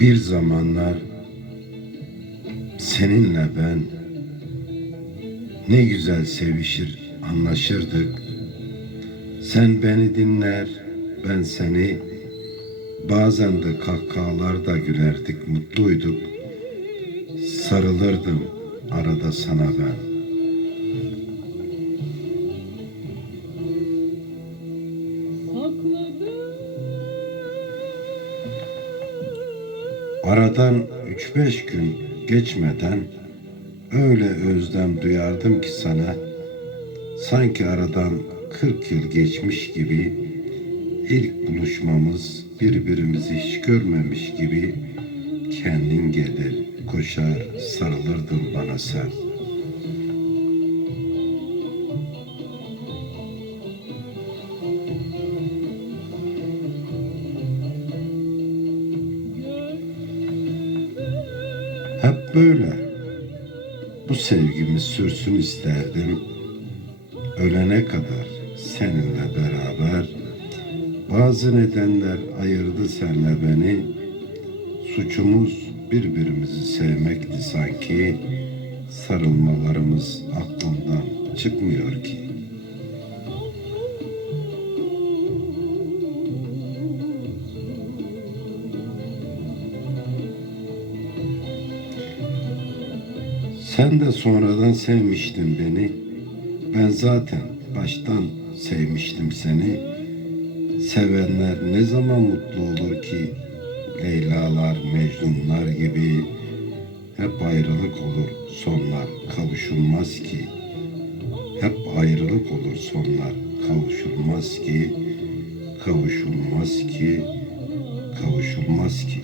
Bir zamanlar seninle ben ne güzel sevişir, anlaşırdık. Sen beni dinler, ben seni. Bazen de kahkahalar da gülerdik, mutluyduk. Sarılırdım arada sana ben. Aradan üç beş gün geçmeden öyle özlem duyardım ki sana. Sanki aradan kırk yıl geçmiş gibi ilk buluşmamız birbirimizi hiç görmemiş gibi kendin gelir koşar sarılırdın bana sen. Hep böyle. Bu sevgimiz sürsün isterdim. Ölene kadar seninle beraber. Bazı nedenler ayırdı senle beni. Suçumuz birbirimizi sevmekti sanki. Sarılmalarımız aklımdan çıkmıyor ki. Sen de sonradan sevmiştin beni. Ben zaten baştan sevmiştim seni. Sevenler ne zaman mutlu olur ki? Leylalar, Mecnunlar gibi hep ayrılık olur sonlar kavuşulmaz ki. Hep ayrılık olur sonlar kavuşulmaz ki. Kavuşulmaz ki. Kavuşulmaz ki.